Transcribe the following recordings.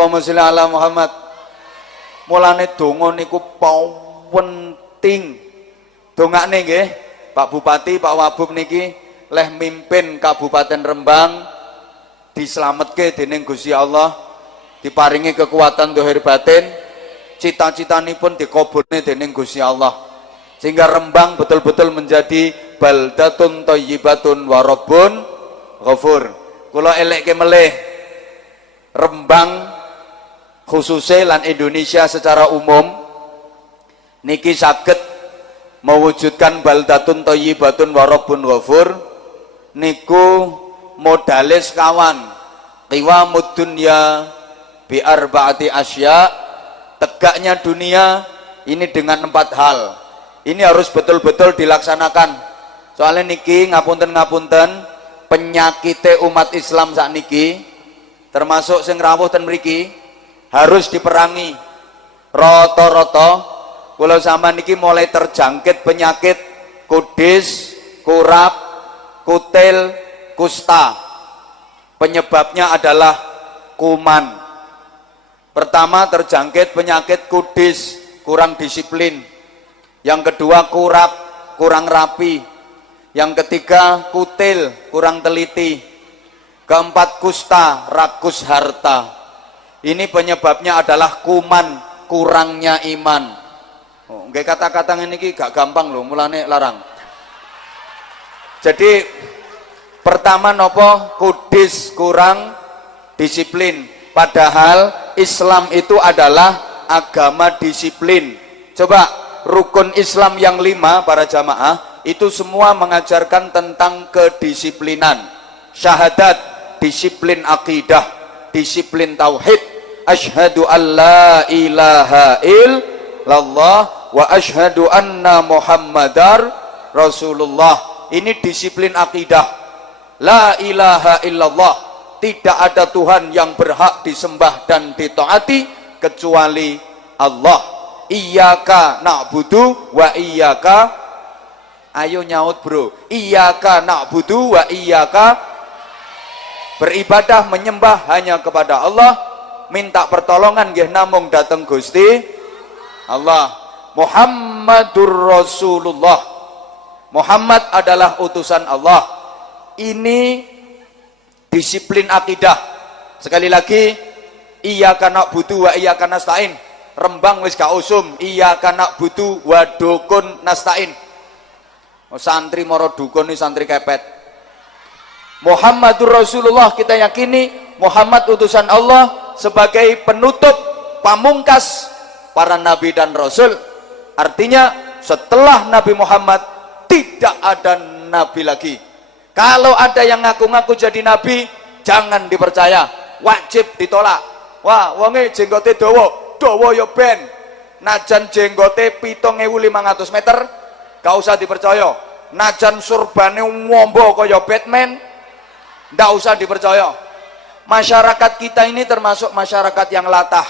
Allahumma sholli ala Muhammad. Mulane donga niku penting. Dongane nggih, Pak Bupati, Pak Wabub niki leh mimpin Kabupaten Rembang dislametke dening Gusti Allah, diparingi kekuatan zahir batin, cita-citanipun dikabulne dening Gusti Allah, sehingga Rembang betul-betul menjadi baldatun thayyibatun wa rabbun ghafur. Kula elekke melih Rembang khususnya lan Indonesia secara umum niki saged mewujudkan baldatun thayyibatun wa rabbun ghafur niku modale sekawan qiwamud dunya bi arbaati asya. Tegaknya dunia ini dengan 4 hal. Ini harus betul-betul dilaksanakan. Soalnya niki ngapunten penyakite umat Islam sakniki termasuk sing rawuh ten mriki harus diperangi. Rata-rata kula sampean niki mulai terjangkit penyakit kudis, kurap, kutil, kusta. Penyebabnya adalah kuman. Pertama terjangkit penyakit kudis, kurang disiplin. Yang kedua kurap, kurang rapi. Yang ketiga kutil, kurang teliti. Keempat kusta, rakus harta. Ini penyebabnya adalah kuman, kurangnya iman. Oh, nggih kata-kata ini gak gampang loh, mulane larang. Jadi pertama nopo kudis, kurang disiplin. Padahal Islam itu adalah agama disiplin. Coba rukun Islam yang 5 para jamaah itu semua mengajarkan tentang kedisiplinan. Syahadat, disiplin akidah, disiplin tauhid. Asyhadu an la ilaha illallah wa asyhadu anna Muhammadar Rasulullah. Ini disiplin akidah. La ilaha illallah, tidak ada Tuhan yang berhak disembah dan ditaati kecuali Allah. Iyyaka na'budu wa iyyaka, ayo nyaut bro, iyyaka na'budu wa iyyaka, beribadah menyembah hanya kepada Allah, minta pertolongan nggih namung dateng Gusti Allah. Muhammadur Rasulullah, Muhammad adalah utusan Allah. Ini disiplin akidah. Sekali lagi, iyyaka na'budu wa iyyaka nasta'in. Rembang wis gak usum, iyyaka na'budu wa dukun nasta'in. Santri moro dukun ini santri kepet. Muhammadur Rasulullah, kita yakini Muhammad utusan Allah sebagai penutup pamungkas para nabi dan rasul. Artinya setelah Nabi Muhammad tidak ada nabi lagi. Kalau ada yang ngaku-ngaku jadi nabi, jangan dipercaya, wajib ditolak. Wah, wonge jenggote dawa ya ben. Najan jenggote 7.500 meter, gak usah dipercaya. Najan surbane ngombo kaya Batman, ndak usah dipercaya. Masyarakat kita ini termasuk masyarakat yang latah,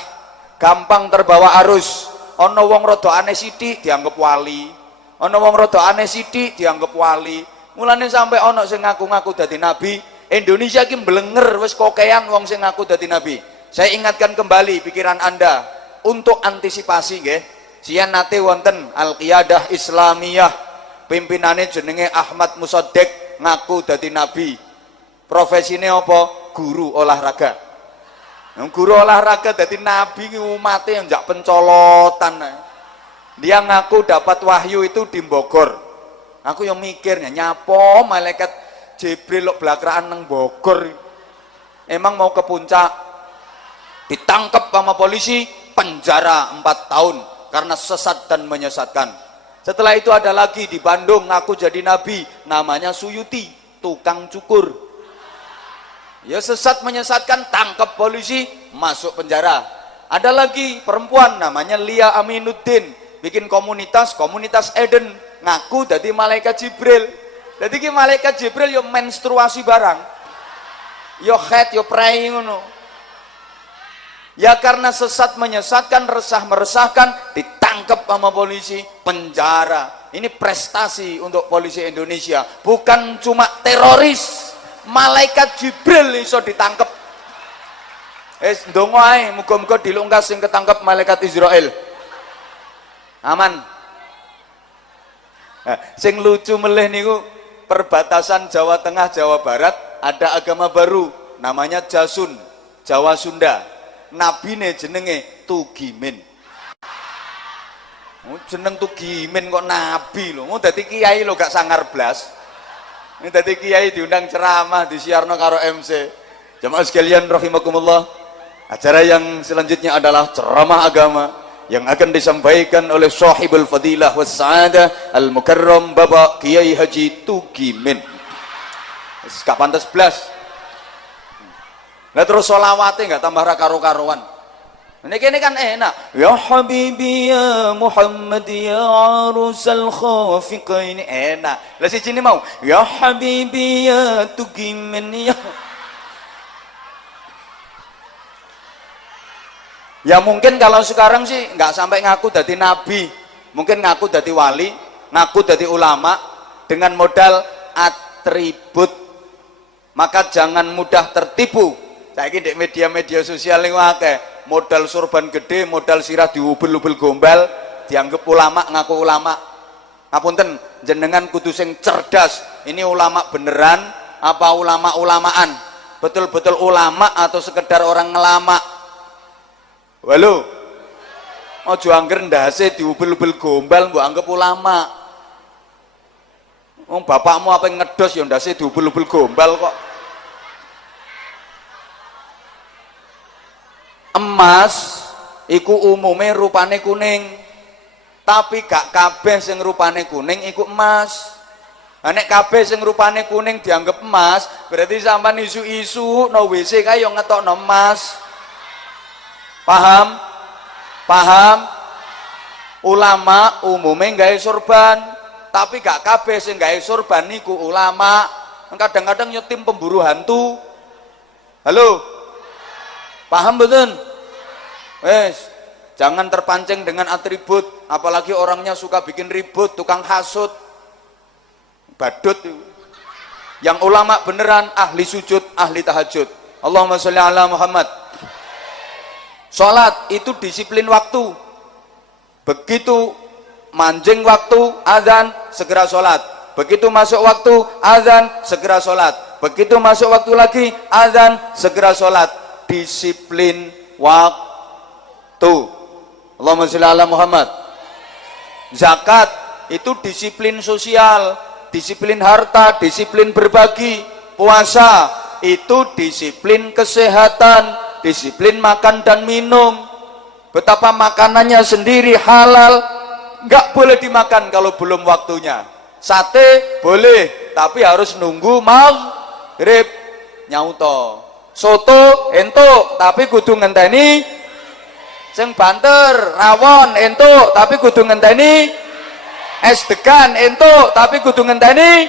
gampang terbawa arus. Ono wong rada aneh sithik dianggap wali, ono wong rada aneh sithik dianggap wali. Mulane sampai ono sing ngaku-ngaku dadi nabi. Indonesia ki mblenger wis kokean wong sing ngaku dadi nabi. Saya ingatkan kembali pikiran Anda untuk antisipasi nggih. Sian nate wonten Al-Qiyadah Islamiyah, pimpinane jenenge Ahmad Musaddiq ngaku dadi nabi. Profesine apa? Guru olahraga. Guru olahraga dadi nabi umate yang jak pencolotan. Dia ngaku dapat wahyu itu di Bogor. Aku yang mikirnya nyapo malaikat Jibril lok belakraan nang Bogor. Emang mau ke puncak, ditangkap sama polisi, penjara 4 tahun karena sesat dan menyesatkan. Setelah itu ada lagi di Bandung ngaku jadi nabi, namanya Suyuti, tukang cukur. Ya sesat menyesatkan, tangkap polisi, masuk penjara. Ada lagi perempuan namanya Lia Aminuddin, bikin komunitas Eden, ngaku jadi malaikat Jibril. Jadi ki malaikat Jibril yo menstruasi barang, yo head yo prei ngono. Ya karena sesat menyesatkan, resah meresahkan, ditangkap sama polisi, penjara. Ini prestasi untuk polisi Indonesia, bukan cuma teroris. Malaikat Jibril iso ditangkap. Ndonga ae muga-muga dilungkas sing ketangkep malaikat Israel. Aman. Nah, sing lucu meleh niku perbatasan Jawa Tengah Jawa Barat ada agama baru namanya Jasun, Jawa Sunda. Nabine jenenge Tugimin. Jeneng Tugimin kok nabi lho. Dadi kiai lho gak sangar blas. Ini dadi kiai diundang ceramah disiarno karo MC. Jamaah sekalian rahimakumullah. Acara yang selanjutnya adalah ceramah agama yang akan disampaikan oleh sahibul fadilah was sa'adah al-mukarram Bapak Kiai Haji Tugimin. Gak pantes blas. Nah terus sholawatnya nggak tambah karo-karuan. Ini kan enak. Ya Habibi ya Muhammad ya arusal khafiqain, enak. Lah si sini mau ya Habibi ya Tugimin ya. Ya mungkin kalau sekarang sih nggak sampai ngaku jadi nabi, mungkin ngaku jadi wali, ngaku jadi ulama dengan modal atribut. Maka jangan mudah tertipu. Saiki di media-media sosial ini akeh modal sorban gede, modal sirah diubel-ubel gombal, dianggap ulama, ngaku ulama. Ngapunten, jenengan kudu sing cerdas. Ini ulama beneran apa ulama-ulamaan? Betul-betul ulama atau sekedar orang ngelama? Walu, ojo angger ndase diubel-ubel gombal mbok anggap ulama. Wong bapakmu apa yang ngedos ya ndase diubel-ubel gombal kok. Emas iku umume rupane kuning, tapi gak kabeh sing rupane kuning iku emas. Nek kabeh sing rupane kuning dianggap emas, berarti sampean isu-isu no WC kae yo ngetokno emas. Paham? Paham? Ulama umume gawe sorban, tapi gak kabeh sing gawe sorban niku ulama. Kadang-kadang yo tim pemburu hantu. Halo? Paham betul? Wes, jangan terpancing dengan atribut, apalagi orangnya suka bikin ribut, tukang hasut, badut itu. Yang ulama beneran ahli sujud, ahli tahajud. Allahumma sholli ala Muhammad. Sholat itu disiplin waktu. Begitu manjing waktu azan segera sholat. Begitu masuk waktu azan segera sholat. Begitu masuk waktu lagi azan segera sholat. Disiplin waktu. Allahumma sholli ala Muhammad. Zakat itu disiplin sosial, disiplin harta, disiplin berbagi. Puasa itu disiplin kesehatan, disiplin makan dan minum. Betapa makanannya sendiri halal, nggak boleh dimakan kalau belum waktunya. Sate boleh, tapi harus nunggu maghrib. Nyauto soto entuk, tapi kudu ngenteni sing banter. Rawon entuk, tapi kudu ngenteni es degan entuk, tapi kudu ngenteni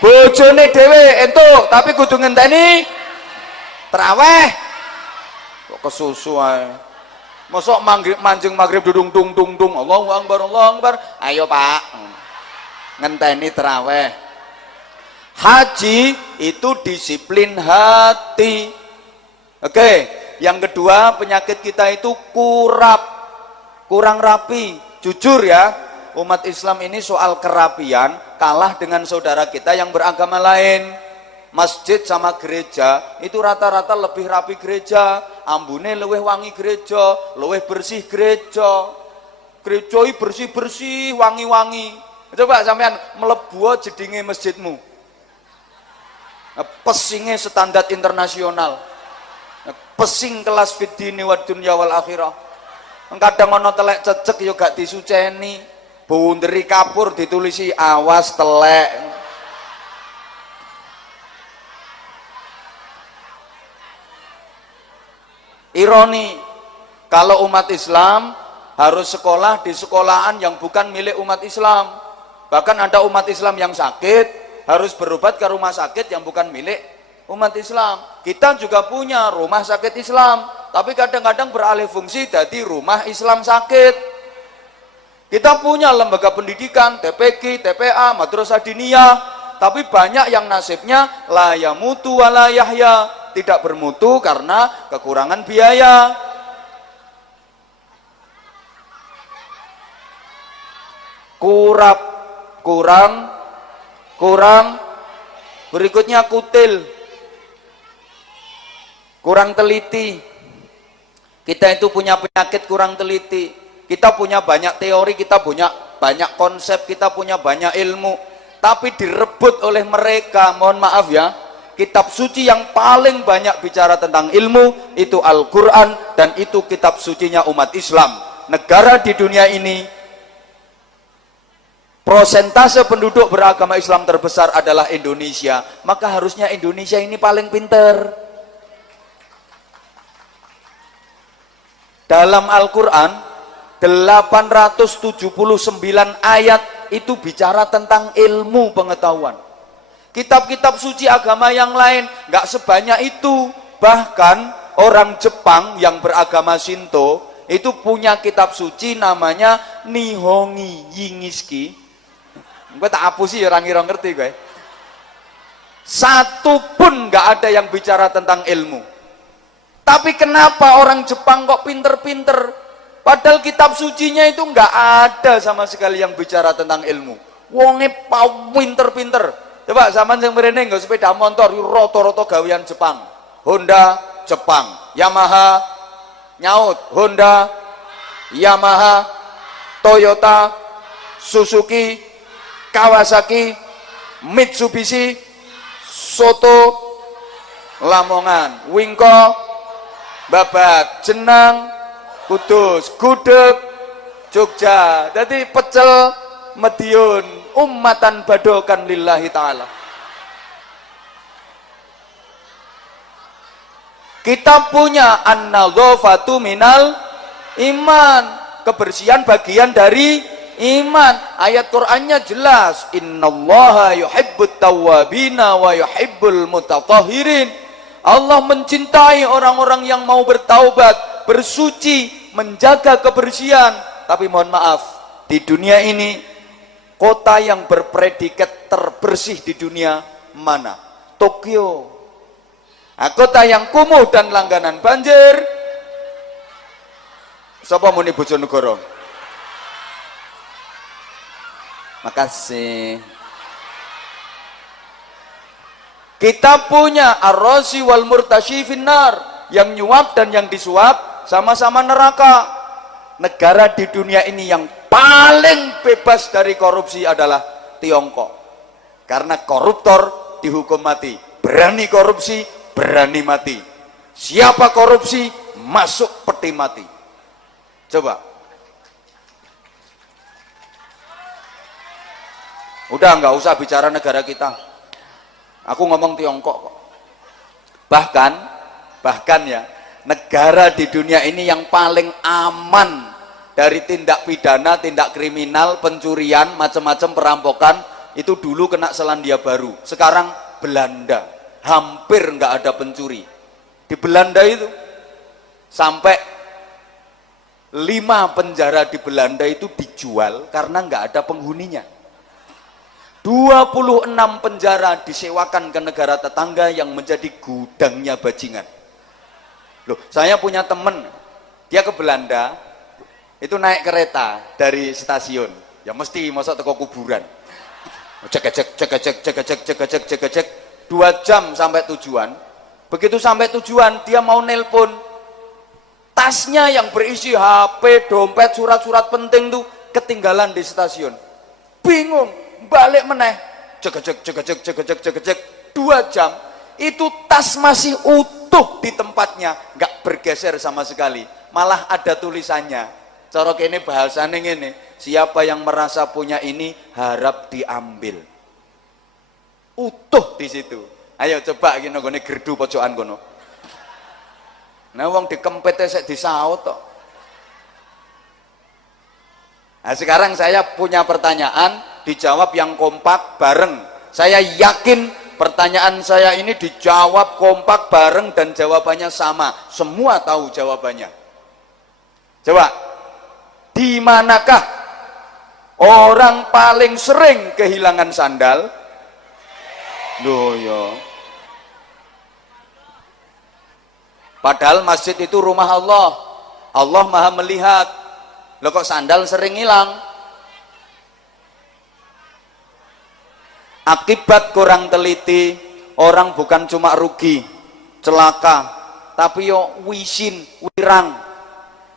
bojone dhewe entuk, tapi kudu ngenteni traweh. Kesusu ae. Mosok manjing maghrib dudung dung dung dung. Allahu akbar, Allahu akbar. Ayo Pak. Ngenteni tarawih. Haji itu disiplin hati. Oke, yang kedua penyakit kita itu kurang rapi. Jujur ya, umat Islam ini soal kerapian kalah dengan saudara kita yang beragama lain. Masjid sama gereja itu rata-rata lebih rapi gereja, ambune luwih wangi gereja, luwih bersih gereja. Gereja bersih-bersih, wangi-wangi. Coba sampean mlebu jedinge masjidmu. Pesingnya standar internasional. Pesing kelas fiddini wa dunya wal akhirah. Kadang ana telek cecek ya gak disuceni. Bunderi kapur ditulisi awas telek. Ironi, kalau umat Islam harus sekolah di sekolahan yang bukan milik umat Islam. Bahkan ada umat Islam yang sakit harus berobat ke rumah sakit yang bukan milik umat Islam. Kita juga punya rumah sakit Islam, tapi kadang-kadang beralih fungsi jadi rumah Islam sakit. Kita punya lembaga pendidikan, TPQ, TPA, Madrasah Diniyah, tapi banyak yang nasibnya la yamutu wa la yahya, tidak bermutu karena kekurangan biaya. Kurang. Berikutnya kutil. Kurang teliti. Kita itu punya penyakit kurang teliti. Kita punya banyak teori, kita punya banyak konsep, kita punya banyak ilmu, tapi direbut oleh mereka. Mohon maaf ya, kitab suci yang paling banyak bicara tentang ilmu itu Al-Quran, dan itu kitab sucinya umat Islam. Negara di dunia ini, prosentase penduduk beragama Islam terbesar adalah Indonesia, maka harusnya Indonesia ini paling pinter. Dalam Al-Quran 879 ayat itu bicara tentang ilmu pengetahuan. Kitab-kitab suci agama yang lain nggak sebanyak itu. Bahkan orang Jepang yang beragama Shinto itu punya kitab suci namanya Nihongi Yingiski. Gue tak hapus sih, orang kira ngerti gue. Satu pun nggak ada yang bicara tentang ilmu. Tapi kenapa orang Jepang kok pinter-pinter? Padahal kitab sucinya itu nggak ada sama sekali yang bicara tentang ilmu. Wonge pinter-pinter. Coba zaman yang merene nggak sepeda motor, roto-roto gawean Jepang. Honda Jepang, Yamaha nyaut, Honda, Yamaha, Toyota, Suzuki, Kawasaki, Mitsubishi, Soto, Lamongan, Wingko, Babat, Jenang, Kudus, Gudeg, Jogja. Jadi pecel, Madiun, ummatan badokan lillahi ta'ala. Kita punya an-nadhafatu minal iman, kebersihan bagian dari iman. Ayat Qur'annya jelas, innallaha yuhibbut tawwabina wa yuhibbul mutatahhirin. Allah mencintai orang-orang yang mau bertaubat, bersuci, menjaga kebersihan. Tapi mohon maaf, di dunia ini kota yang berpredikat terbersih di dunia mana? Tokyo. Nah, kota yang kumuh dan langganan banjir, sapa muni Bojonegoro? Makasih. Kita punya ar-rasi wal murtasyi finnar, yang nyuap dan yang disuap sama-sama neraka. Negara di dunia ini yang paling bebas dari korupsi adalah Tiongkok. Karena koruptor dihukum mati. Berani korupsi, berani mati. Siapa korupsi, masuk peti mati. Coba. Udah nggak usah bicara negara kita. Aku ngomong Tiongkok kok. Bahkan ya, negara di dunia ini yang paling aman dari tindak pidana, tindak kriminal, pencurian, macam-macam perampokan, itu dulu kena Selandia Baru. Sekarang Belanda, hampir nggak ada pencuri. Di Belanda itu sampai 5 penjara di Belanda itu dijual karena nggak ada penghuninya. 26 penjara disewakan ke negara tetangga yang menjadi gudangnya bajingan. Loh, saya punya temen, dia ke Belanda, itu naik kereta dari stasiun, ya mesti masuk teko kuburan. Cek, 2 jam sampai tujuan. Begitu sampai tujuan, dia mau nelpon, tasnya yang berisi HP, dompet, surat-surat penting tuh ketinggalan di stasiun. Bingung, balik meneh, cek 2 jam, itu tas masih utuh di tempatnya, nggak bergeser sama sekali. Malah ada tulisannya, cara kene bahasane ngene, siapa yang merasa punya ini harap diambil. Utuh di situ. Ayo coba gini nggone gerdu pojokan kono. Nah wong dikempete sik disaut tok. Nah sekarang saya punya pertanyaan, dijawab yang kompak bareng. Saya yakin pertanyaan saya ini dijawab kompak bareng dan jawabannya sama. Semua tahu jawabannya. Coba, di manakah orang paling sering kehilangan sandal? Loh ya. Padahal masjid itu rumah Allah. Allah maha melihat. Loh kok sandal sering hilang? Akibat kurang teliti, orang bukan cuma rugi, celaka, tapi yo wisin, wirang.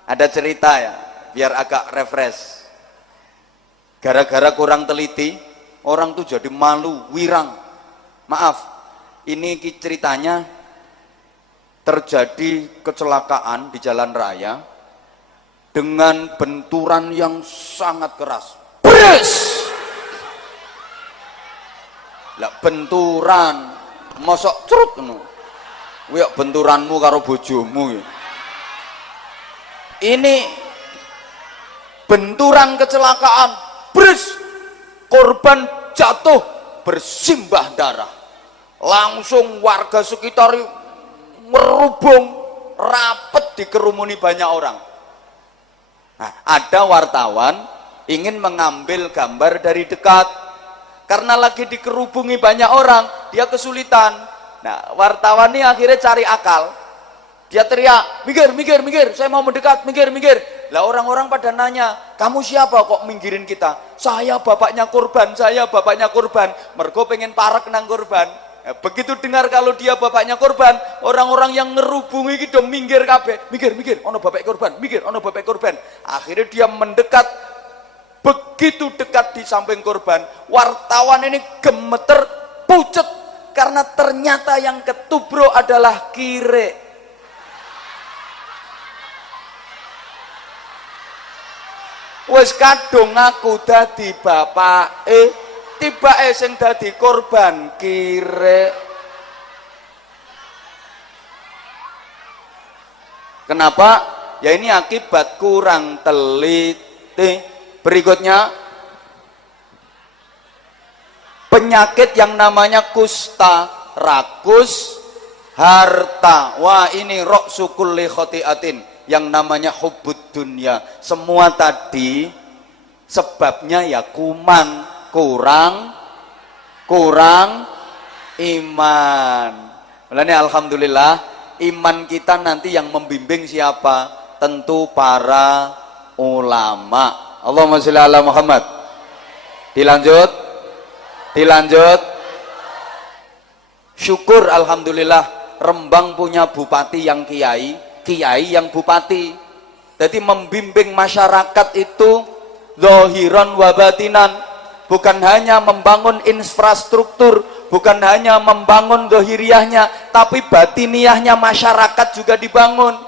Ada cerita ya, biar agak refresh. Gara-gara kurang teliti, orang tuh jadi malu, wirang. Maaf, ini ceritanya terjadi kecelakaan di jalan raya dengan benturan yang sangat keras. Bres! Lah benturan, mosok cerut ngono. Kuwi benturanmu karo bojomu. Ini benturan kecelakaan. Bres! Korban jatuh bersimbah darah. Langsung warga sekitar merubung, rapet dikerumuni banyak orang. Nah, ada wartawan ingin mengambil gambar dari dekat. Karena lagi dikerubungi banyak orang, dia kesulitan. Nah, wartawan ini akhirnya cari akal. Dia teriak, minggir, minggir, minggir, saya mau mendekat, minggir, minggir. Lah orang-orang pada nanya, kamu siapa kok minggirin kita? Saya bapaknya korban, saya bapaknya korban. Mergo pengen parek nang korban. Nah, begitu dengar kalau dia bapaknya korban, orang-orang yang ngerubungi gitu minggir kabeh, minggir, minggir, ono bapak korban, minggir, ono bapak korban. Akhirnya dia mendekat. Begitu dekat di samping korban, wartawan ini gemeter, pucet, karena ternyata yang ketubro adalah kire. Wes kadung aku dadi bapake, tibake sing dadi korban kire. Kenapa? Ya ini akibat kurang teliti. Berikutnya, penyakit yang namanya kusta, rakus, harta. Wah, ini ra'su kulli khotiatin, yang namanya hubbud dunya. Semua tadi sebabnya ya kuman, kurang iman. Mulanya alhamdulillah, iman kita nanti yang membimbing siapa? Tentu para ulama. Allahumma sholli ala Muhammad. Dilanjut. Syukur alhamdulillah Rembang punya bupati yang kiai yang bupati. Jadi membimbing masyarakat itu zahiran wa batinan, bukan hanya membangun infrastruktur, bukan hanya membangun zahiriyahnya, tapi batiniahnya masyarakat juga dibangun.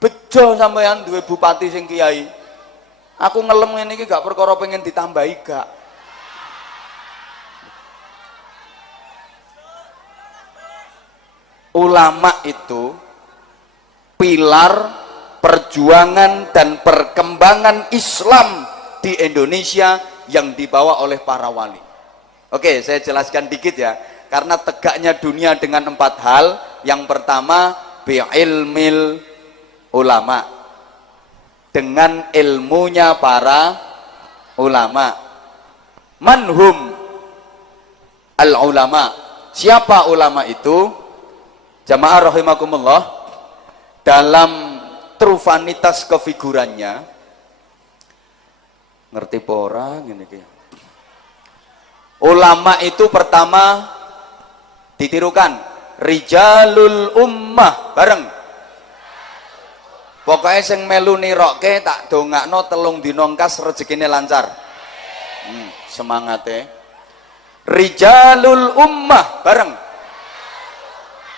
Bejo sampeyan duwe bupati sing kiai. Aku ngelem ngene iki gak perkara pengen ditambahi gak. Ulama itu pilar perjuangan dan perkembangan Islam di Indonesia yang dibawa oleh para wali. Oke, saya jelaskan dikit ya. Karena tegaknya dunia dengan 4 hal. Yang pertama, bi'ilmil ulama. Dengan ilmunya para ulama. Manhum al-ulama. Siapa ulama itu? Jamaah rahimakumullah, dalam trufanitas kefigurannya, ngerti pora ngene iki. Ulama itu pertama ditirukan rijalul ummah, bareng. Pokoknya sing melu nirokke tak dongakno 3 dina kas rezekine lancar. Semangate. Rijalul ummah, bareng.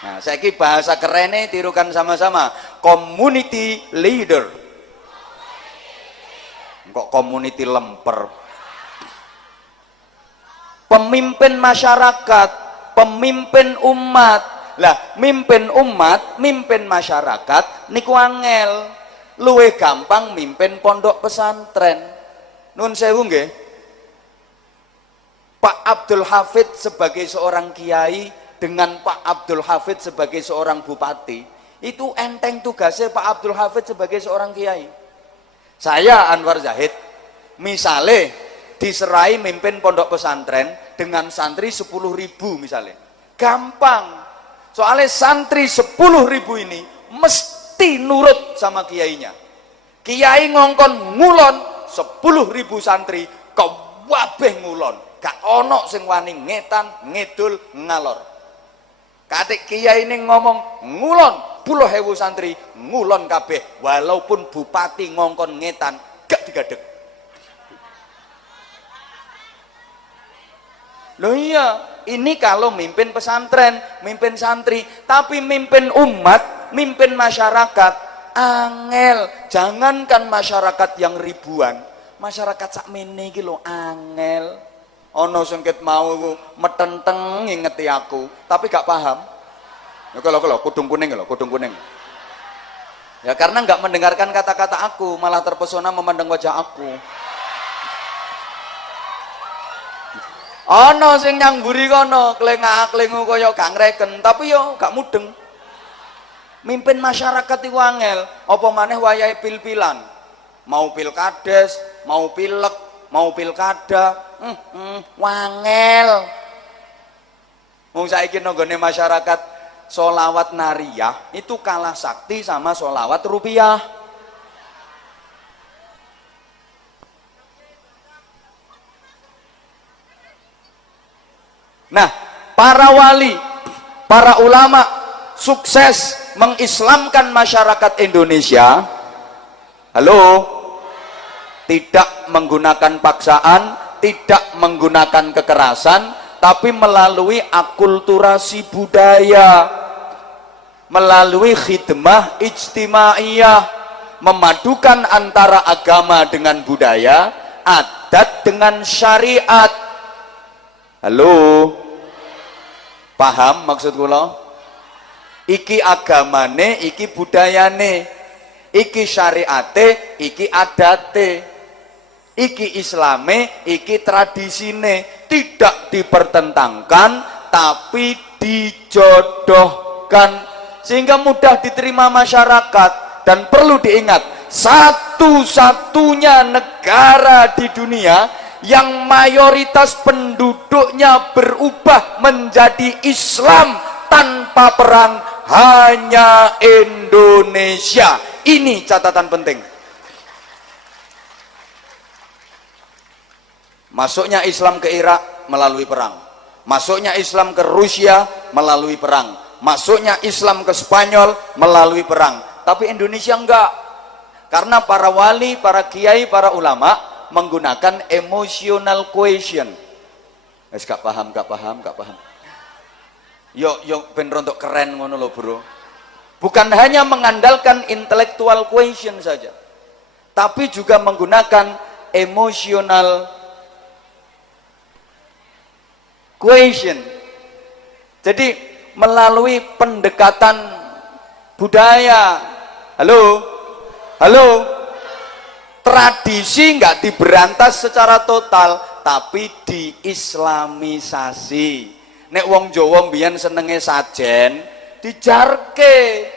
Nah, saiki bahasa kerene tirukan sama-sama. Community leader. Kok community lemper? Pemimpin masyarakat, pemimpin umat. Lah, mimpin umat, mimpin masyarakat niku angel. Luwih gampang mimpin pondok pesantren. Nun sewu nggih. Pak Abdul Hafid sebagai seorang kiai dengan Pak Abdul Hafid sebagai seorang bupati, itu enteng tugasnya Pak Abdul Hafid sebagai seorang kiai. Saya Anwar Zahid, misalnya diserai mimpin pondok pesantren dengan santri 10.000 misalnya, gampang. Soalnya santri 10.000 ini mesti nurut sama kiainya. Kiai ngongkon ngulon 10.000 santri kabeh ngulon, gak ono sing wani ngetan ngidul ngalor. Katik kiai ini ngomong ngulon 10.000 santri ngulon kabeh, walaupun bupati ngongkon ngetan gak digadeg. Loh iya, ini kalau mimpin pesantren, mimpin santri, tapi mimpin umat, mimpin masyarakat, angel. Jangankan masyarakat yang ribuan, masyarakat sakmene iki lho angel. Ono sengket mau metenteng ngingeti aku, tapi gak paham. Ya kalau kudung kuning lho, kudung kuning. Ya karena nggak mendengarkan kata-kata aku, malah terpesona memandang wajah aku. Ono sing nyangguri kono, klengak-klengu kaya gak ngreken, tapi yo gak mudeng. Mimpin masyarakat iku angel, apa maneh wayahe pil-pilan. Mau pilkades, mau pilek, mau pilkada, wangel. Wong saiki nanggone masyarakat sholawat nariyah itu kalah sakti sama sholawat rupiah. Nah, para wali, para ulama sukses mengislamkan masyarakat Indonesia. Halo, tidak menggunakan paksaan, tidak menggunakan kekerasan, tapi melalui akulturasi budaya, melalui khidmah ijtimaiyah, memadukan antara agama dengan budaya, adat dengan syariat. Halo, paham maksud kula? Iki agamane, iki budayane, iki syariate, iki adate, iki islame, iki tradisine, tidak dipertentangkan tapi dijodohkan sehingga mudah diterima masyarakat. Dan perlu diingat, satu-satunya negara di dunia yang mayoritas penduduknya berubah menjadi Islam tanpa perang hanya Indonesia. Ini catatan penting. Masuknya Islam ke Irak melalui perang, masuknya Islam ke Rusia melalui perang, masuknya Islam ke Spanyol melalui perang. Tapi Indonesia enggak, karena para wali, para kiai, para ulama menggunakan emotional quotient. Gak paham. Yo ben rontok keren ngono lho, Bro. Bukan hanya mengandalkan intellectual quotient saja, tapi juga menggunakan emotional quotient. Jadi melalui pendekatan budaya. Halo, tradisi nggak diberantas secara total, tapi diislamisasi. Nek wong Jawa mbiyen senenge sajen, dijarke.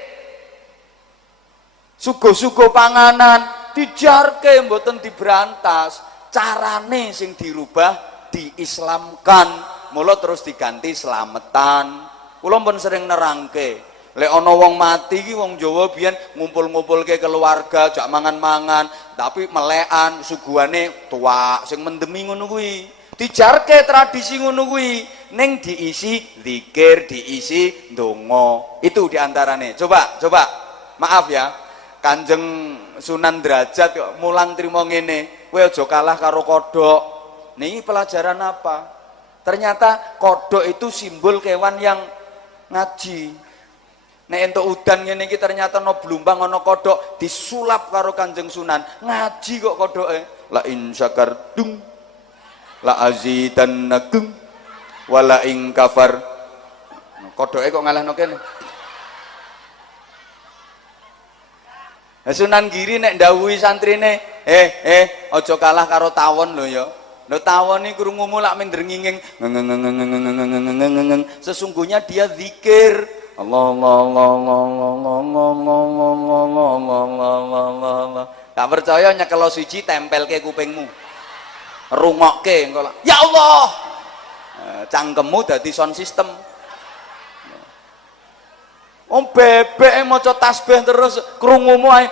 Sugo-sugo panganan dijarke, mboten diberantas. Carane sing dirubah, diislamkan. Mula terus diganti slametan. Kula pun sering nerangke, lek ana wong mati iki wong Jawa biyen ngumpul-ngumpulke keluarga, jak mangan-mangan, tapi melekan suguhane tuwak sing mendemi ngono kuwi. Dijarke tradisi ngono kuwi, ning diisi zikir, diisi ndonga. Itu diantarane. Coba, maaf ya, Kanjeng Sunan Derajat kok mulang trimo ngene, kowe aja kalah karo kodhok. Niki pelajaran apa? Ternyata kodhok itu simbol kewan yang ngaji. Nek entuk udan ngene iki ternyata ana blumbang ana kodhok disulap karo Kanjeng Sunan. Ngaji kok kodhoke. La in syakartum la azidannakum wala in kafar. Kodhoke kok ngalahno kene. Sunan Giri nek ndhawuhi santrine, aja kalah karo tawon lho ya. Lho tawon iki krungumu lak mendrenginging. Sesungguhnya dia zikir. Allah. Gak percaya nyekelo siji tempelke kupingmu. Rungokke engko. Ya Allah. Cangkemmu dadi sound system. Bebek maca tasbih terus krungumu ae.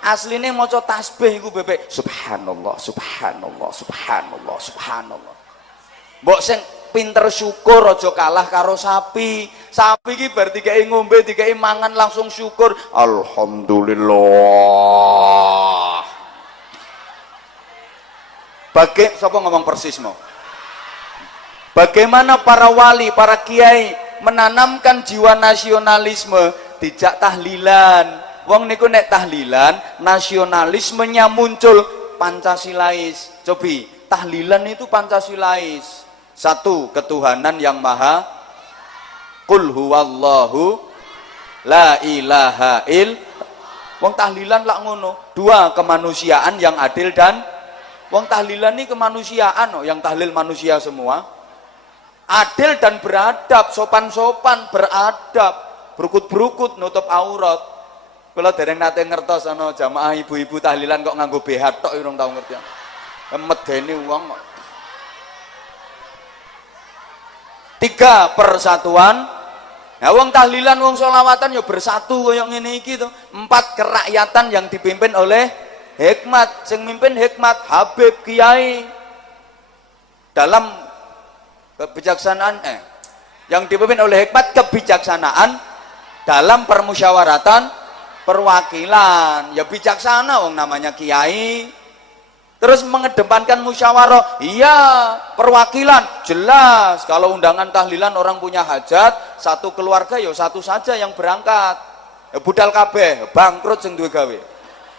Asline maca tasbih iku bebek. Subhanallah, subhanallah, subhanallah, subhanallah. Mbok sing pinter syukur aja kalah karo sapi. Sapi iki bar dikeki ngombe, dikeki mangan langsung syukur. Alhamdulillah. Sapa ngomong persis mau? Bagaimana para wali, para kiai menanamkan jiwa nasionalisme, dijak tahlilan. Wong niku nek tahlilan, nasionalismenya muncul Pancasilais. Cobi, tahlilan itu Pancasilais. Satu, ketuhanan yang maha. Qul huwallahu la ilaha il. Wong tahlilan lak ngono. Dua, kemanusiaan yang adil dan wong tahlilan ini kemanusiaan, yang tahlil manusia semua. Adil dan beradab, sopan-sopan, beradab, berukut-berukut, nutup aurat. Kalau dereng nate ngertos ana jamaah ibu-ibu tahlilan kok nganggo BH tok urung tau ngerti. Medeni wong. 3, persatuan. Nah, wong tahlilan, wong sholawatan ya bersatu kaya ngene iki to. 4, kerakyatan yang dipimpin oleh hikmat. Sing mimpin hikmat, Habib Kiai. Dalam kebijaksanaan yang dipimpin oleh hikmat, kebijaksanaan dalam permusyawaratan perwakilan. Ya bijaksana wong namanya kiai. Terus mengedepankan musyawarah. Iya, perwakilan jelas. Kalau undangan tahlilan orang punya hajat, satu keluarga ya satu saja yang berangkat. Ya budal kabeh, bangkrut sing duwe gawe.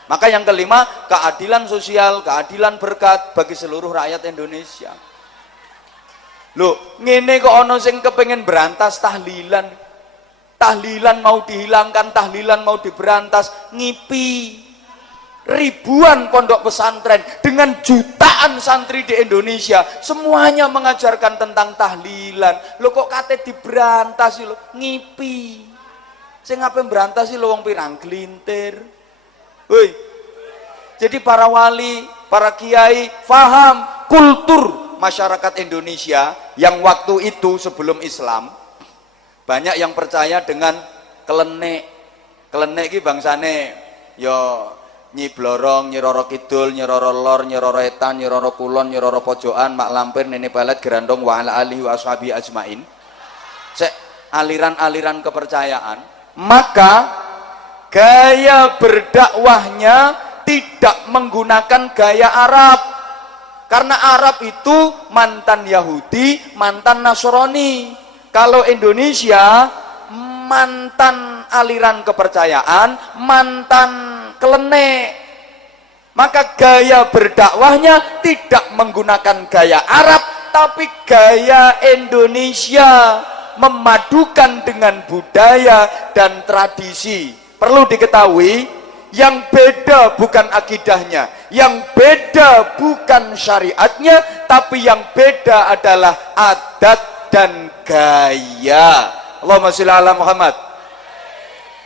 Maka yang kelima, keadilan sosial, keadilan berkat bagi seluruh rakyat Indonesia. Loh, ngene kok ono sing kepengen berantas tahlilan. Tahlilan mau dihilangkan, tahlilan mau diberantas, ngipi. Ribuan pondok pesantren dengan jutaan santri di Indonesia, semuanya mengajarkan tentang tahlilan. Loh kok kate diberantas sih lo? Ngipi. Sing ngapain berantas sih lo, wong pirang gelintir. Woi. Jadi para wali, para kiai faham kultur masyarakat Indonesia yang waktu itu sebelum Islam. Banyak yang percaya dengan kelenek. Kelenek iki bangsane ya Nyi Blorong, Nyi Roro Kidul, Nyi Roro Lor, Nyi Roro Etan, Nyi Roro Kulon, Nyi Roro Pojokan, Mak Lampir, Nene Pelet, Gerandong, wa ala alihi wa ashabi ajmain. Aliran-aliran kepercayaan. Maka gaya berdakwahnya tidak menggunakan gaya Arab. Karena Arab itu mantan Yahudi, mantan Nasrani. Kalau Indonesia mantan aliran kepercayaan, mantan kelenek. Maka gaya berdakwahnya tidak menggunakan gaya Arab, tapi gaya Indonesia, memadukan dengan budaya dan tradisi. Perlu diketahui, yang beda bukan akidahnya, yang beda bukan syariatnya, tapi yang beda adalah adat dan gaya. Allahumma sholli ala Muhammad.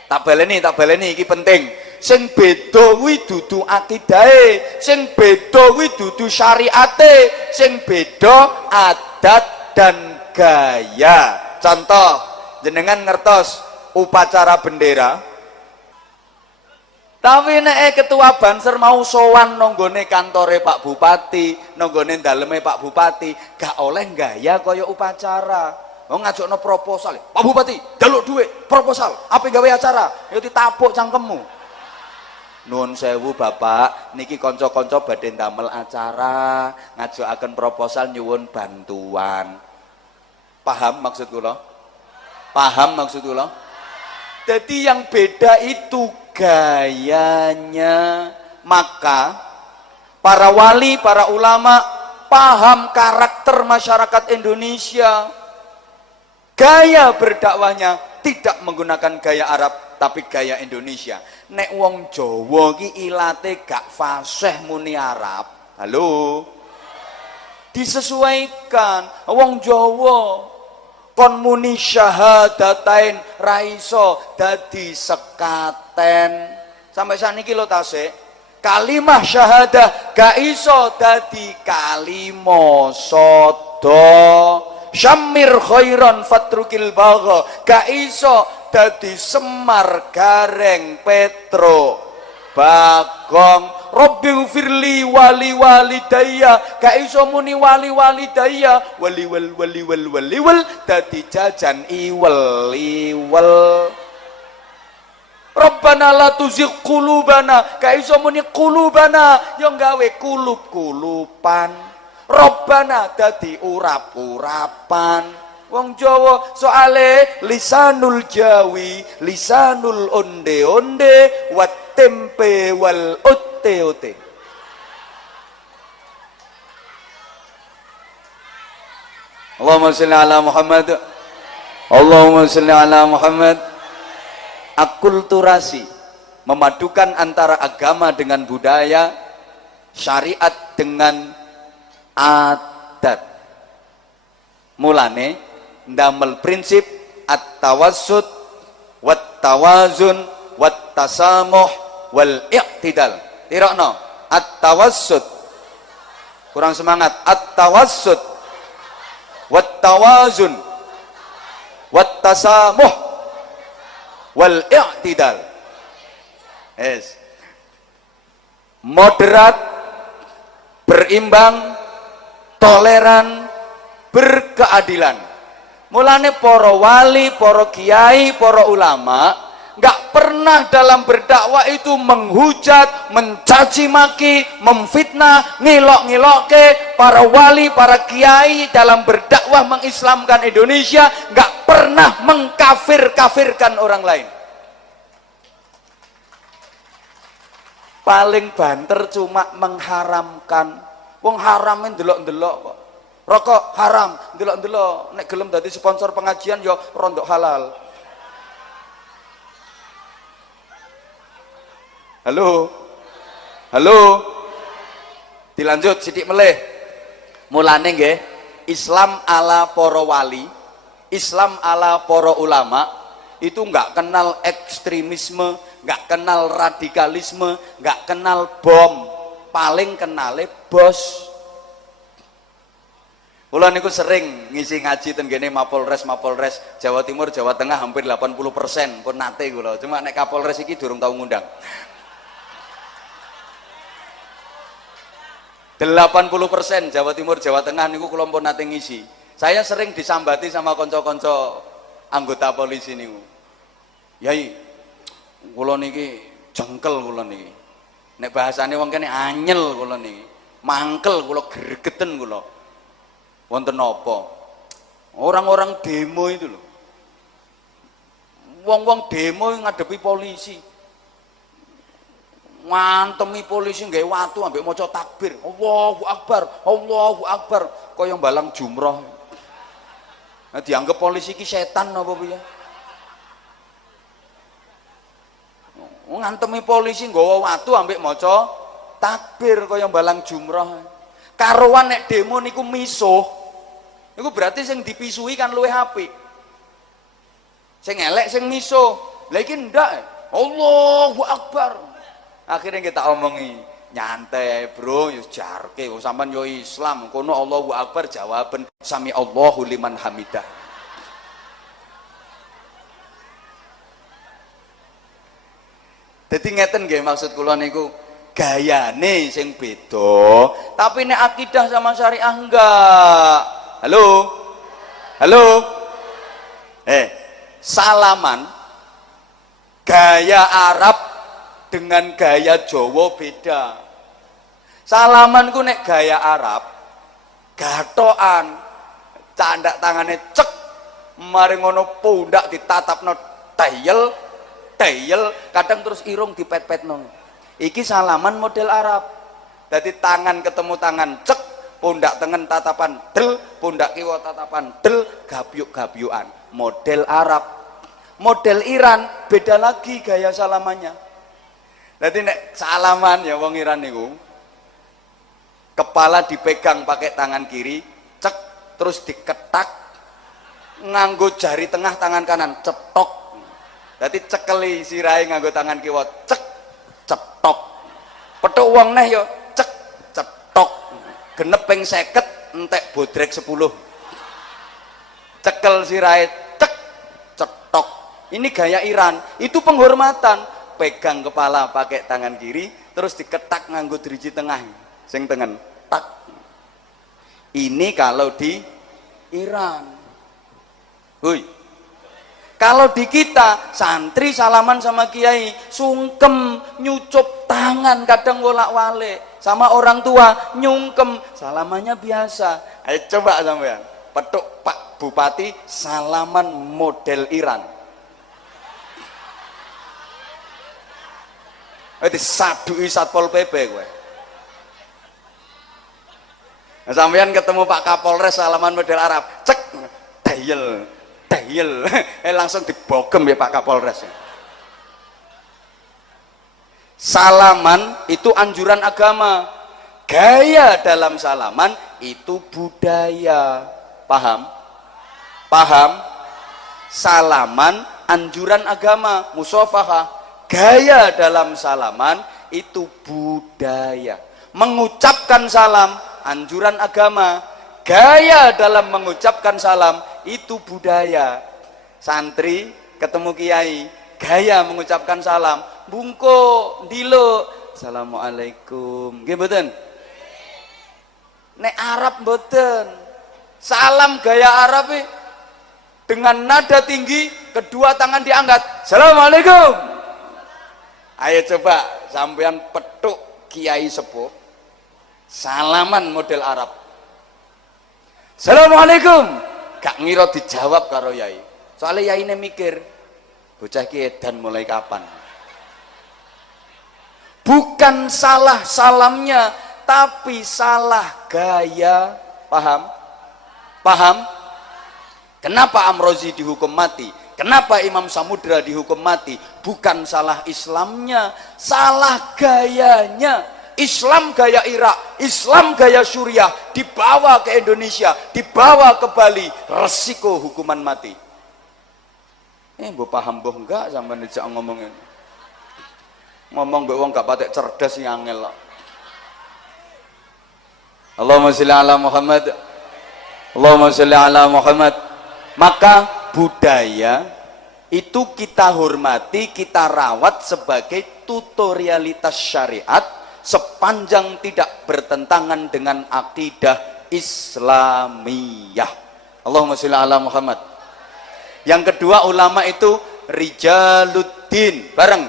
Tak baleni, iki penting. Sing beda kuwi dudu akidahe, sing beda kuwi dudu syariate, sing beda adat dan gaya. Contoh, jenengan ngertos upacara bendera. Tapi nek ketua Banser mau sowan nonggone kantore Pak Bupati, nonggone daleme Pak Bupati, gak oleh gaya kaya upacara. Wong ngajokno proposal, Pak Bupati, jaluk duit, proposal, apa gawe acara? Ya ditapuk cangkemmu. Nuwun sewu Bapak, niki kanca-kanca badhe ndamel acara, ngajokaken proposal nyuwun bantuan. Paham maksud kula? Paham maksud kula? Jadi yang beda itu gayanya. Maka para wali, para ulama paham karakter masyarakat Indonesia. Gaya berdakwahnya tidak menggunakan gaya Arab, tapi gaya Indonesia. Nek wong Jawa ki ilate gak fasih muni Arab. Halo. Disesuaikan. Wong Jawa kon muni syahadatain ra iso dadi sekaten. Sampai saniki lho tasik. Kalimah syahadah gak iso dadi kalimo sodo. syammir khairan fatrukil bagha, gak iso dadi Semar Gareng Petro Bagong. Rabbi firli wali walidayya, gak iso muni wali walidayya, wali wal dadi jajan iwel. Rabbana la tuzigh qulubana, gak iso muni qulubana, yo gawe kulupan. Rabbana dadi urap-urapan. Wong Jawa soale lisanul jawi, lisanul onde-onde, wat tempe wal ote-ote. Allahumma sholli ala Muhammad. Allahumma sholli ala Muhammad. Akulturasi, memadukan antara agama dengan budaya, syariat dengan adat. Mulane ndamel prinsip at-tawassut wat tawazun wat tasamuh wal i'tidal. Tirokno at-tawassut, kurang semangat, at-tawassut wat tawazun wat tasamuh wal i'tidal. Yes. Moderat, berimbang, toleran, berkeadilan. Mulane para wali, para kiai, para ulama nggak pernah dalam berdakwah itu menghujat, mencaci maki, memfitnah, ngilok-ngilokke. Para wali, para kiai dalam berdakwah mengislamkan Indonesia nggak pernah mengkafir-kafirkan orang lain. Paling banter cuma mengharamkan. Wong haramin ndelok-ndelok kok. Rokok haram, ndelok-ndelok. Nek gelem dadi sponsor pengajian ya rondok halal. Halo. Halo. Dilanjut sithik melih. Mulane nggih, Islam ala para wali, Islam ala para ulama itu nggak kenal ekstremisme, nggak kenal radikalisme, nggak kenal bom, paling kenale bos. Kula niku sering ngisi ngaji ten kene Mapolres Jawa Timur, Jawa Tengah hampir 80% pun nate kula. Cuma nek Kapolres iki durung tau ngundang. 80% Jawa Timur, Jawa Tengah niku kula pun nate ngisi. Saya sering disambati sama konco-konco anggota polisi niku. Yai, kula niki jengkel kula niki. Nek bahasane wong kene anyel kula niki. Mangkel kula gregeten kula. Wonten apa? Orang-orang demo itu loh. Wong-wong demo ngadepi polisi. Ngantemi polisi nggawe watu ambek maca takbir. Allahu Akbar, Allahu Akbar, kaya balang jumroh. Nah, dianggap polisi ki setan apa piye? Ngantemi polisi nggawa watu ambek maca takbir kaya balang jumroh. Karuan nek demo niku misuh, niku berarti sing dipisui kan luwih apik. Sing elek sing misuh. Lah iki ndak. Allahu Akbar. Akhirnya kita omongi, nyantai bro, yo jarke, wong sampean yo Islam, kono Allahu Akbar jawaban sami Allahu liman hamidah. Dadi ngeten nggih maksud kula niku. Gayane sing beda, tapi nek akidah sama syariah enggak. Halo. Halo. Salaman gaya Arab dengan gaya Jawa beda. Salaman ku nek gaya Arab gatokan, candak tangane cek, mari ngono pundak ditatapno tayel, kadang terus irung dipet-petno. Iki salaman model Arab. Jadi tangan ketemu tangan cek, pundak tengen tatapan del, pundak kiwa tatapan del, gabyuk-gabyukan. Model Arab. Model Iran beda lagi gaya salamannya. Jadi nek salaman ya wong Iran niku, kepala dipegang pakai tangan kiri, cek, terus diketak, nganggo jari tengah tangan kanan, cetok. Jadi cekeli sirai nganggo tangan kiwa, cek, cetok. Petuk wong neh yo cek cetok. Genep ping 50 entek bodrek 10. cekel sirai, cek, cetok. Ini gaya Iran, itu penghormatan. Pegang kepala pakai tangan kiri, terus diketak nganggo driji tengah, sing tengen, tak. Ini kalau di Iran. Hui. Kalau di kita, santri salaman sama kiai, sungkem, nyucup tangan, kadang wolak-walik. Sama orang tua, nyungkem, salamannya biasa. Ayo coba sampean, petuk Pak Bupati, salaman model Iran. Itu sadui Satpol PP gue. Nah, sampean ketemu Pak Kapolres salaman model Arab, cek, dayel, langsung dibogem ya Pak Kapolres. Salaman itu anjuran agama, gaya dalam salaman itu budaya. Paham? Paham? Salaman anjuran agama, musafahah. Gaya dalam salaman itu budaya. Mengucapkan salam anjuran agama, gaya dalam mengucapkan salam itu budaya. Santri ketemu kiai, gaya mengucapkan salam, bungko dilo, assalamualaikum, nggih mboten? Nek Arab mboten. Salam gaya Arab dengan nada tinggi, kedua tangan diangkat, assalamualaikum. Ayo coba sampean petuk kiai sepuh salaman model Arab, assalamualaikum, gak ngira dijawab karo yai, soalnya yai ini mikir bocah ki edan mulai kapan. Bukan salah salamnya, tapi salah gaya. Paham? Paham? Kenapa Amrozi dihukum mati? Kenapa Imam Samudra dihukum mati? Bukan salah Islamnya, salah gayanya. Islam gaya Irak, Islam gaya Suriah, dibawa ke Indonesia, dibawa ke Bali, resiko hukuman mati. Mbok paham mbok enggak sampean dijak ngomongin. Ngomong mbek wong gak patek cerdas sing angel kok. Allahumma sholli ala Muhammad. Allahumma sholli ala Muhammad. Maka budaya itu kita hormati, kita rawat sebagai tutorialitas syariat sepanjang tidak bertentangan dengan akidah Islamiyah. Allahumma sholli ala Muhammad. Yang kedua, ulama itu rijaluddin, bareng.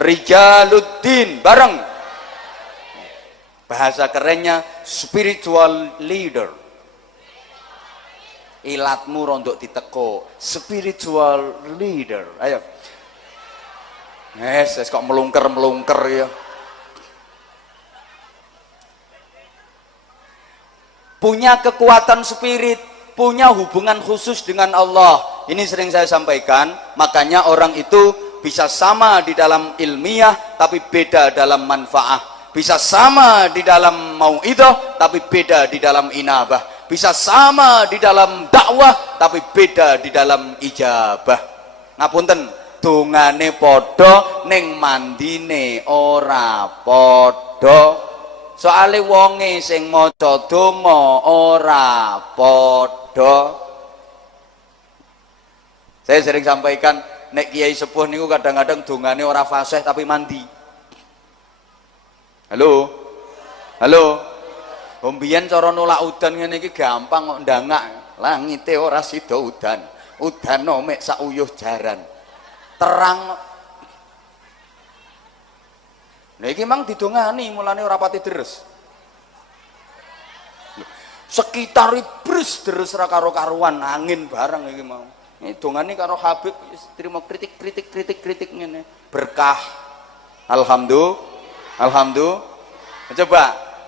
Rijaluddin, bareng. Bahasa kerennya spiritual leader. Ilatmu rondok diteko, spiritual leader. Ayo. Yes, kok melungker ya. Punya kekuatan spirit, punya hubungan khusus dengan Allah. Ini sering saya sampaikan, makanya orang itu bisa sama di dalam ilmiah tapi beda dalam manfaah. Bisa sama di dalam mau'idah tapi beda di dalam inabah. Bisa sama di dalam dakwah tapi beda di dalam ijabah. Ngapunten, dongane podo ning mandine ora podo. Soale wonge sing maca donga ora podo. Saya sering sampaikan, nek kiai sepuh niku kadang-kadang dongane ora fasih tapi mandi. Halo? Halo? Mbiyen cara nolak udan ngene iki gampang kok ndangak. Langite ora sida udan. Udan mek sak uyuh jaran. Terang. Nah iki mang didongani mulane ora pati deres. Sekitar ibris deres ra karo-karuan, angin bareng iki mau. Ini dongane karo Habib trimo kritik ngene. Berkah. Alhamdulillah. Alhamdulillah. Coba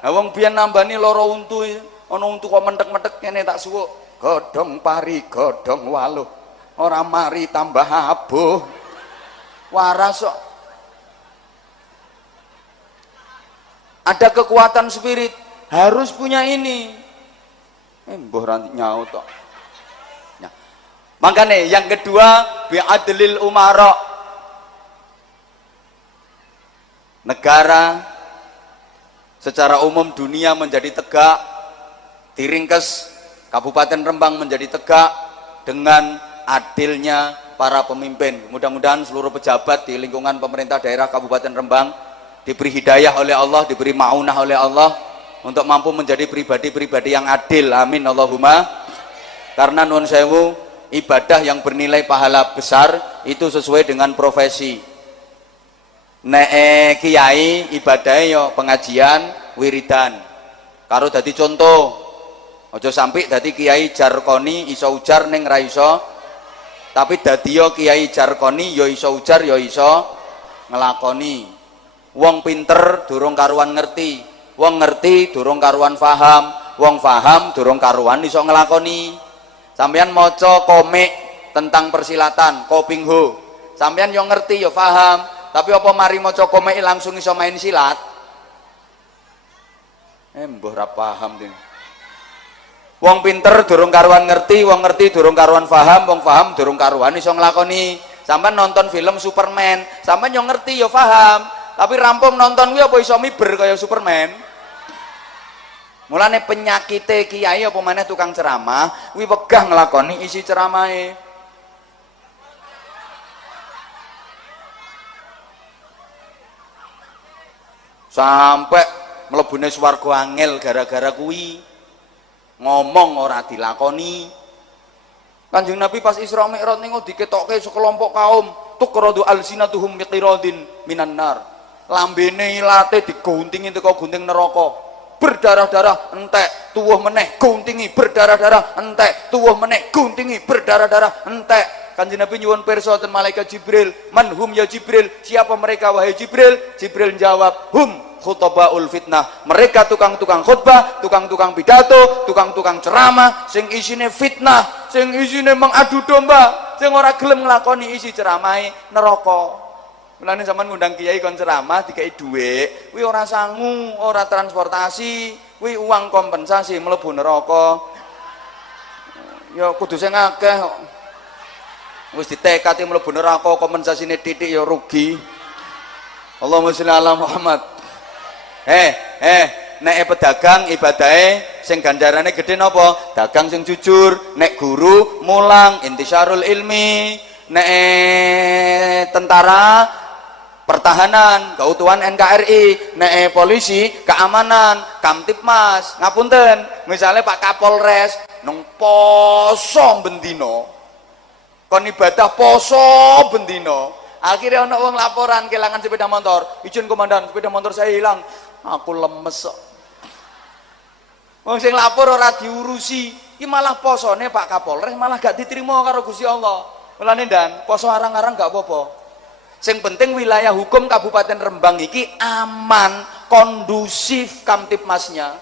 wong biyen nambani loro untu, ana untu kok mentek-mentek kene tak suwuk. Godhong pari, godhong waluh. Ora mari tambah abuh. Waras kok. Ada kekuatan spirit, harus punya ini. Mbah ra nyaut kok. Nah, makanya yang kedua bi'adlil umara. Negara secara umum dunia menjadi tegak, diringkes Kabupaten Rembang menjadi tegak dengan adilnya para pemimpin. Mudah-mudahan seluruh pejabat di lingkungan pemerintah daerah Kabupaten Rembang diberi hidayah oleh Allah, diberi maunah oleh Allah untuk mampu menjadi pribadi-pribadi yang adil. Amin Allahumma. Karena nuwun sewu, ibadah yang bernilai pahala besar itu sesuai dengan profesi. Nek kiai ibadah yo pengajian wiridan. Karo dadi contoh. Aja sampai dadi kiai jarkoni iso ujar ning ra iso. Tapi dadi yo kiai jarkoni yo iso ujar yo iso ngelakoni. Wong pinter durung karuan ngerti, wong ngerti durung karuan faham, wong faham durung karuan iso ngelakoni. Sampeyan maca komik tentang persilatan, Koping Ho. Sampeyan yo ngerti yo faham, tapi apa mari maca komik langsung iso main silat? Mbah ra paham dene. Wong pinter durung karuan ngerti, wong ngerti durung karuan faham, wong faham durung karuan iso nglakoni. Sampeyan nonton film Superman, sampeyan yo ngerti yo faham, tapi rampung nonton kuwi apa iso miber kaya Superman? Mulane penyakite kiai apa maneh tukang ceramah kuwi wegah nglakoni isi ceramahe. Sampai mlebune swarga angel gara-gara kuwi. Ngomong ora dilakoni. Kanjeng Nabi pas Isra Mi'raj niku diketokke sekelompok kaum tuqradu alsinatuhum miqiradin minan nar. Lambene ilate diguntingi teko gunting neraka. Berdarah-darah entek, tuwuh meneh guntingi berdarah-darah entek, tuwuh meneh guntingi berdarah-darah entek. Kanjeng Nabi nyuwun pirsa ten malaikat Jibril, "Man hum ya Jibril? Siapa mereka wahai Jibril?" Jibril jawab, "Hum khutabaul fitnah." Mereka tukang-tukang khutbah, tukang-tukang pidato, tukang-tukang ceramah sing isine fitnah, sing isine mengadu domba, sing ora gelem nglakoni isi ceramahe neraka. Mulane sampean ngundang kiai kon ceramah dikai dhuwit, kuwi ora sangu, ora transportasi, kuwi uang kompensasi mlebu neraka. Ya kudu sing akeh kok. Wis ditekati mlebu neraka kompensasine titik ya rugi. Allahumma sholli ala Muhammad. Nek pedagang ibadahe sing ganjarane gede napa? Dagang sing jujur, nek guru mulang intisyarul ilmi, nek tentara pertahanan, keutuhan NKRI, nek polisi keamanan, Kamtipmas. Ngapunten, misalnya Pak Kapolres nang poso bendino, kon ibadah poso bendino, akhirnya ana wong laporan kehilangan sepeda motor. Izin komandan, sepeda motor saya hilang. Aku lemes kok. Wong sing lapor ora diurusi, iki malah posone Pak Kapolres malah gak diterima karo Gusti Allah. Mulane ndan, poso arang-arang gak apa-apa. Sing penting wilayah hukum Kabupaten Rembang iki aman, kondusif Kamtipmasnya.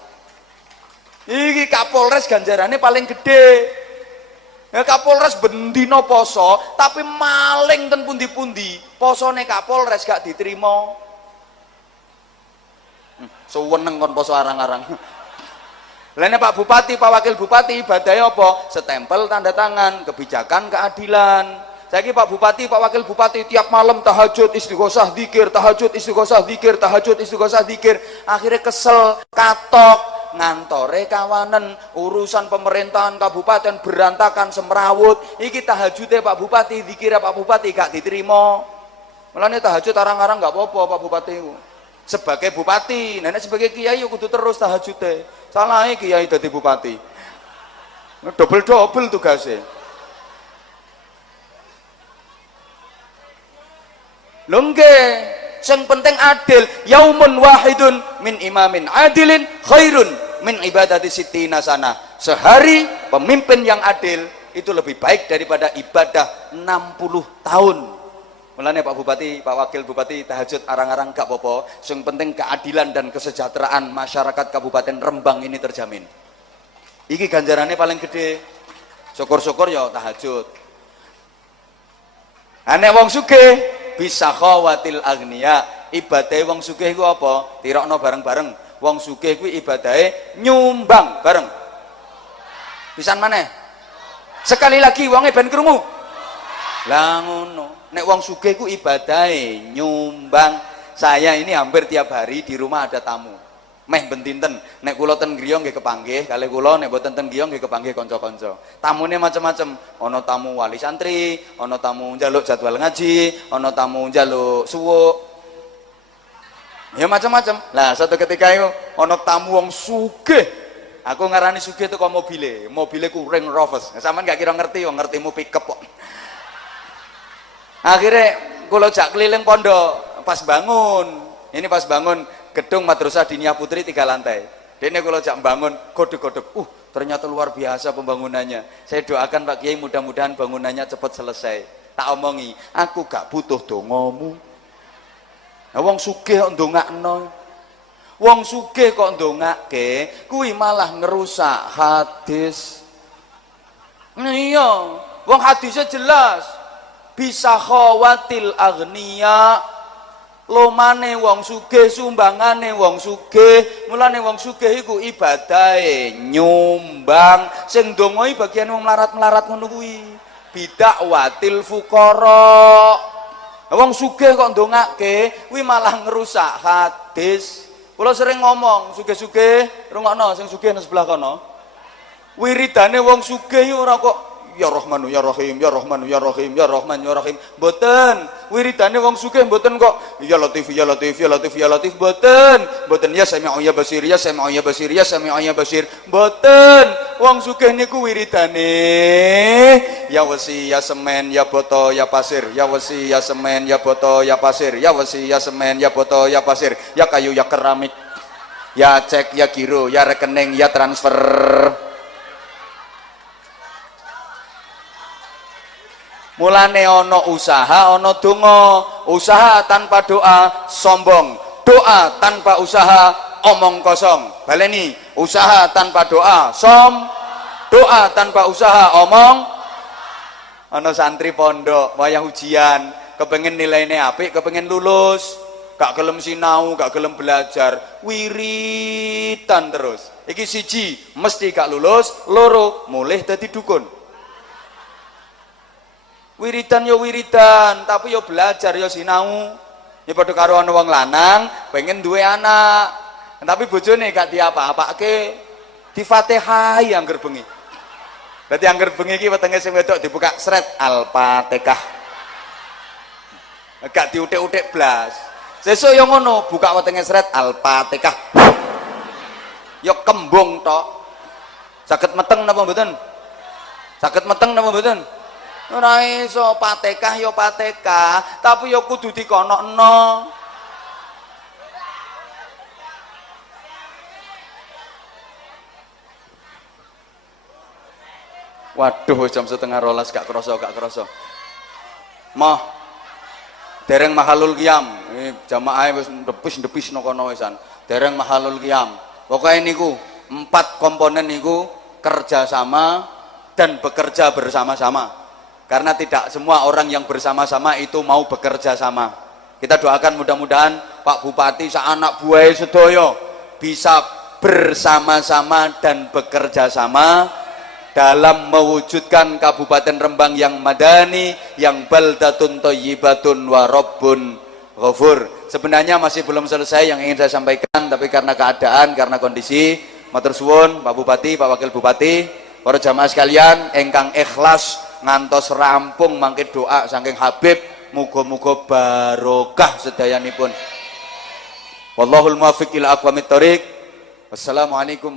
Iki Kapolres ganjarane paling gede. Ya Kapolres bendino poso, tapi maling ten pundi-pundi. Posone Kapolres gak diterima. Suweneng kon poso arang-arang. Lainnya Pak Bupati, Pak Wakil Bupati ibadahnya apa? Setempel tanda tangan, kebijakan keadilan. Saiki Pak Bupati, Pak Wakil Bupati tiap malam tahajud istighosah dzikir, tahajud istighosah dzikir, tahajud istighosah dzikir. Akhirnya kesel, katok, ngantore kawanen, urusan pemerintahan kabupaten berantakan semrawut. Iki tahajudnya Pak Bupati, dzikirnya Pak Bupati gak diterima. Mulane tahajud arang-arang gak apa-apa Pak Bupati. Sebagai bupati, nenek sebagai kiai kudu terus tahajudnya. Salahnya kiai dadi bupati. Double-double tugasnya. Lungge, yang penting adil. Yaumun wahidun min imamin adilin khairun min ibadati sittina sana. Sehari pemimpin yang adil itu lebih baik daripada ibadah 60 tahun. Mulane Pak Bupati, Pak Wakil Bupati tahajud arang-arang gak apa-apa. Yang penting keadilan dan kesejahteraan masyarakat Kabupaten Rembang ini terjamin. Iki ganjarannya paling gede. Syukur-syukur ya tahajud. Anek wong sugih bisa khawatil agniya. Ibadah wong sugih iku apa? Tirokno bareng-bareng. Wong sugih kuwi ibadahe nyumbang bareng. Pisan maneh? Sekali lagi wonge ben krungu. Lah ngono. Nek wong sugih ku ibadahe nyumbang. Saya ini hampir tiap hari di rumah ada tamu. meh bentinten nek kula ten griya nggih kepanggih kalih kula, nek boten ten griya nggih kepanggih kanca-kanca. Tamune macam-macam, ana tamu wali santri, ana tamu njaluk jadwal ngaji, ana tamu njaluk suwuk, ya macam-macam. Lah satu ketika itu ana tamu wong sugih, aku ngarani sugih itu kok mobile ku Range Rover. Sampeyan gak kira ngerti, wong ngertimu pickup kok. Akhirnya kula jak keliling pondok, pas bangun, ini pas bangun gedung Madrasah Diniyah Putri 3 lantai. Dene kalau jak bangun kodok-kodok, ternyata luar biasa pembangunannya. Saya doakan Pak Kiai mudah-mudahan bangunannya cepat selesai. Tak omongi, aku gak butuh dongamu. Nah, wong sugih kok ndongakno. Wong sugih kok ndongake, kuwi malah ngerusak hadis. Iya, wong hadisnya jelas. Bisa khawatil agniya. Lomane wong sugih, sumbangane wong sugih. Mulane wong sugih iku ibadahe nyumbang, sing ndongoi bagian wong melarat-melarat ngono kuwi. Bidakwatil fuqara. Wong sugih kok ndongake, kuwi malah ngerusak hadis. Kula sering ngomong, sugih-sugih, rungokno sing sugih nang sebelah kono. Wiridane wong sugih ora kok ya Rahmanu ya Rahim, ya Rahmanu ya Rahim, ya Rahman ya Rahim. Mboten. Wiridane wong sugih mboten kok ya Latif ya Latif ya Latif ya Latif, mboten. Mboten ya Sami'u ya Basir ya Sami'u ya Basir ya Sami'u ya Basir. Mboten. Wong sugih niku wiridane ya Wesi ya Semen ya Boto ya Pasir, ya Wesi ya Semen ya Boto ya Pasir, ya Wesi ya Semen ya Boto ya Pasir, ya kayu ya keramik, ya cek ya giro, ya rekening ya transfer. Mulane ono usaha, ono donga. Usaha tanpa doa sombong, doa tanpa usaha omong kosong. Baleni, usaha tanpa doa doa tanpa usaha omong. Ono santri pondok wayah ujian, kepengen nilainya apik, kepengen lulus, gak gelem sinau, gak gelem belajar, wiritan terus. Iki siji mesti gak lulus, loro mulih dadi dukun. Wiridan yo wiridan, tapi yo belajar yo sinau. Ya padha karo ana wong lanang pengen duwe anak, tapi bojone gak diapa-apake, difatihai angger bengi. Dadi angger bengi iki wetenge sing wedok dibuka sret Al-Fatihah. Gak diutik-utik blas. Sesuk yo ngono, buka wetenge sret Al-Fatihah. Yo kembung tok. Saged meteng napa mboten? Saged meteng napa mboten? Ora iso Fatihah ya Fatihah, tapi ya kudu dikonokno. Waduh, jam 11:30 gak krasa. Mah dereng mahalul qiyam. Jamaah wis ndepis nang kono wisan. Dereng mahalul qiyam. Pokoke niku 4 komponen niku kerjasama dan bekerja bersama-sama. Karena tidak semua orang yang bersama-sama itu mau bekerja sama. Kita doakan mudah-mudahan Pak Bupati anak buah sedoyo bisa bersama-sama dan bekerja sama dalam mewujudkan Kabupaten Rembang yang madani, yang baldatun thayyibatun wa rabbun ghafur. Sebenarnya masih belum selesai yang ingin saya sampaikan, tapi karena keadaan, karena kondisi, matur suwun Pak Bupati, Pak Wakil Bupati, para jamaah sekalian engkang ikhlas ngantos rampung mangke doa saking Habib, muga-muga barokah sedayanipun. Wallahul muwaffiq ila aqwamit thoriq. Wassalamualaikum.